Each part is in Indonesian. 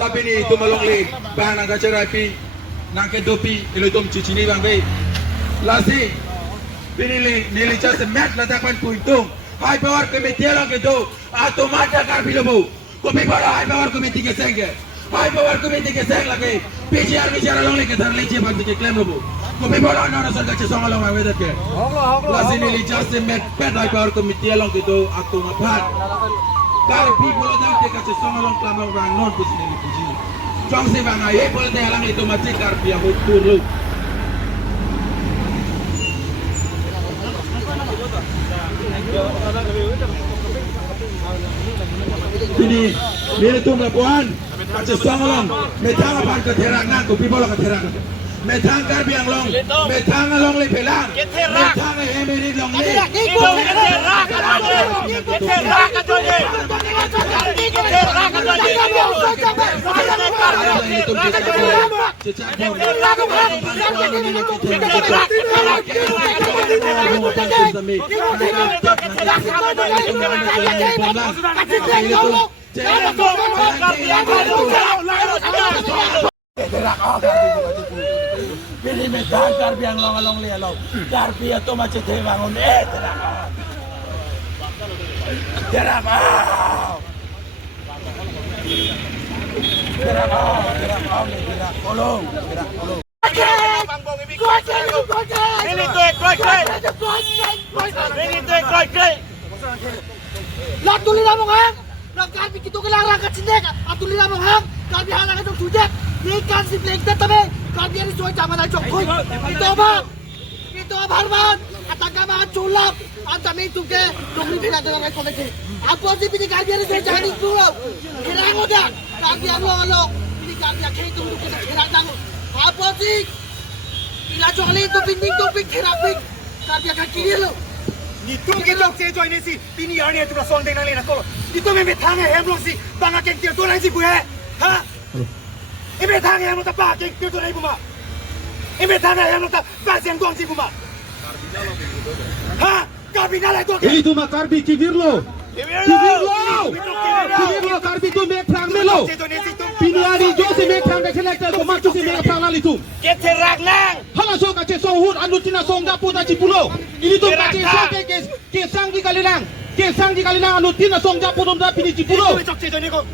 tapi ni itu malong le bang nang kacerai pi nang ke dopi ilo tom cicini bang be lasi bini le nili chase mat la takpan puitung high power committee lang ke do automata karbi lobo kopi bora high power committee ke senge high power committee ke seng lagi PCR bicara long le ke thar leche bang ke claim lobo kopi bora na na sarga che song long ma weather ke lasi nili chase mat pet high power committee lang ke do automata karbi bola dang te ka che song long claim long bang non puji nili puji chong se bang ai bola te lang itu mati karbi ya hutur lu ini tu puan macam songolong metang apa ke terangan kopi bola ke terangan metang karbi yang long metang long le pelang metang emeri long le Pilih metang karbi yang long le long karbi itu macam tewangun terak kolong Latuli na mo hang, nagkarbi kito kailangan katsindek, atuli na mo hang, karbi hang itong sujet, ni kansi plekta tabi, karbi yan isuay tama na jokoy, ito ba harman, at ang mga chulap, ang dami tuke, nungri pinagdagan ay koneke, ako si pinikarbi yan isuay jahaning pulaw, kailangan mo dyan, karbi ang lo, pinikarbi ang kayo tumulong ka sa kailangan mo, ako si, pinachokali ito pinding, kirapik, karbi ang kakirilo, Itu kita saya join si bini ani itu rasong dengan lena kolo. Itu memang tangga hemlong si bangga keng tiap tuan si buhe, ha? Ini tangga hemlong tak bah keng tiap tuan ibu ma. Ini tangga hemlong tak pasien gong si ibu ma. Ha? Karbi nala itu. Itu mah karbi kibirlo karbi tu mek prang melo. Bini ani jo si mek prang mek selektor ko mak tu si mek prang lali tu. Keterak nang. Hala so ka che so hut anu tina song da puta cipulo. Ini tu ka che so ke sang di kalilang anu tina song da puta da pini cipulo.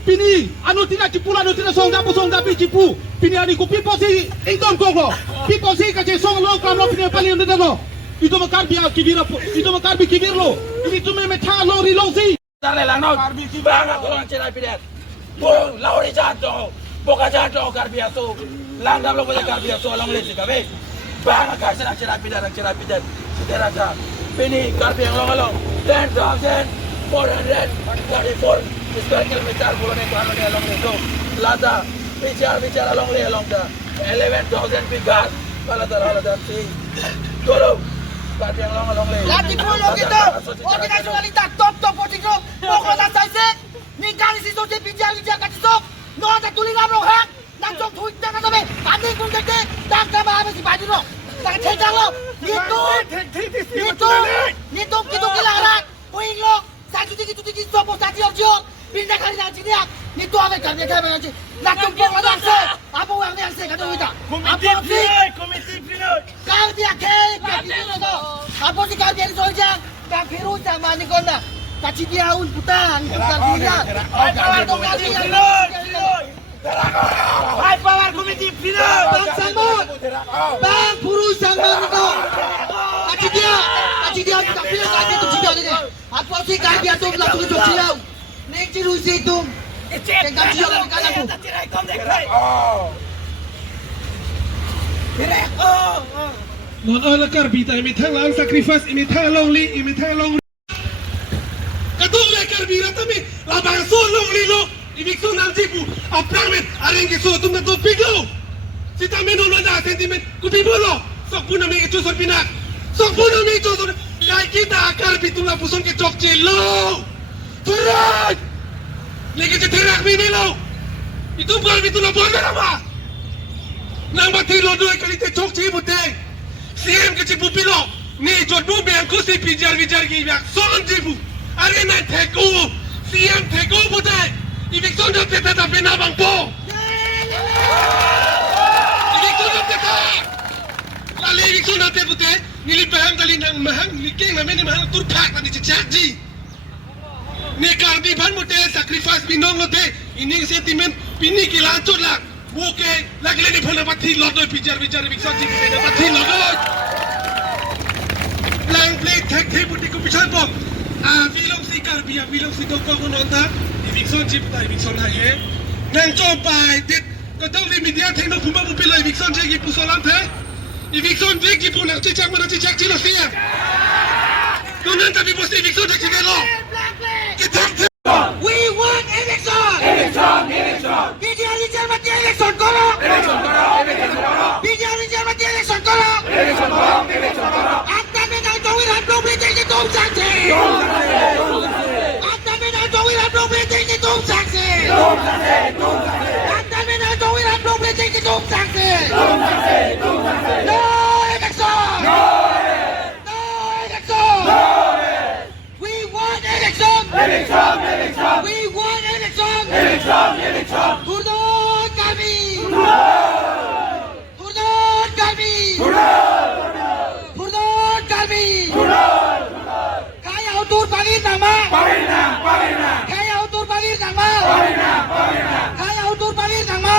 Pini anu tina cipulo anu tina song da pi cipu. Pini ani ko pipo si ington konglo. Pipo si ka che song lo kam lo pini pali unde no. Itu mah karbi kibirlo. Ini tu memang thalo rilosi. Tarle lang no karbi kibanga tolong cerai pidet. Bolong lauri jatuh. Boka jatuh karbi aso. Lang dam lo boleh karbi aso long le sikabe. Banga ka cerai pidet. Sedera ka. Pini karbi yang long 10,434 square kilometer boleh kalau dia long itu. Lada bicara long le long da 11,000 bigas. Lada si. Tolong karbi yang long le. Lati pulo gitu. Organisasi wanita top potingko. Pokoknya saya ni kali si soje bijar katisok. No ada tulis namro hak. Nang tuit na kami. Kami kung gede. Dak ka ba si baju no. Tak cekang lo. Nito kita kailangan. Puing lo. Sakit sopo sakit orjo. Pindah kali na sini. Nito ave kami nanti. Nakumpong lo dakse. Apa yang dakse kata kita. Komiti pinot. Kau dia ke gitu. Apa sih kau dia soja. Kau biru sama ni kona. Kasih dia un putang, lihat. High power committee pinot. Bang Sangmon, Bang Puru Sangmon itu. Kasih dia kita pilih kasih tu cium ini. Apa sih kau dia tu langsung tu cium. Nek cium itu. Tengah cium orang kalah tu. Non ala karbi ta imi thang lang sacrifice imi thang long li Kadung le karbi ra tami la bang so long li lo imi so nang jipu aprang arenge so tum na to piglo sita meno no da sentiment ku bibolo sok puna me itu pinak sok puna me itu kai kita karbi tu la puson ke chok lo turat lagi ke terak mini lo itu karbi tu la bonda apa nang mati lo dua kali te chok chi buteng CM ke cipu pilo ni jodoh biang ku si pijar ki biak son cipu arena teko CM teko budai ibik son do teta tapi nabang po Eviction nanti tak. Lalu eviction nanti putih. Nilai bahang kali nang mahang liking namen mahang turpak tadi cicaji. Ni karbi ban mute sacrifice binong lote. Ini sentimen pini kilancur lah. Oke, lagi-lagi pun dapat hilot doi bicara eviction sih dapat hilot doi. Lang play tag putih ku bicara pok. Bilong si karbi bilong si toko ku nonta. Eviction sih putar eviction hai. Nang coba dit. Kau tahu di media tekno puma pupila eviction sih ki pusolan teh. Eviction dia ki pun nak cicak mana cicak cilo siya. Kau nanti tapi pasti eviction dah cicelo. Kita We want election! BJR Rijal mati election koro! BJR Rijal mati election koro! Anta menang Jowiran belum berhenti di tum saksi! Anta menang Jowiran belum berhenti di tum saksi! Anta menang Jowiran belum berhenti di tum saksi! No election! No election! We want election! We want election! Hurdot kami! Hurdot kami! Hurdot kami! Kaya utur pagir nama! Kaya utur pagir nama! Kaya utur pagir nama!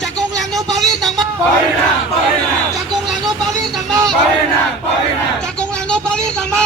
Jakong lango pagir nama! Jakong lango pagir nama! Jakong lango pagir nama!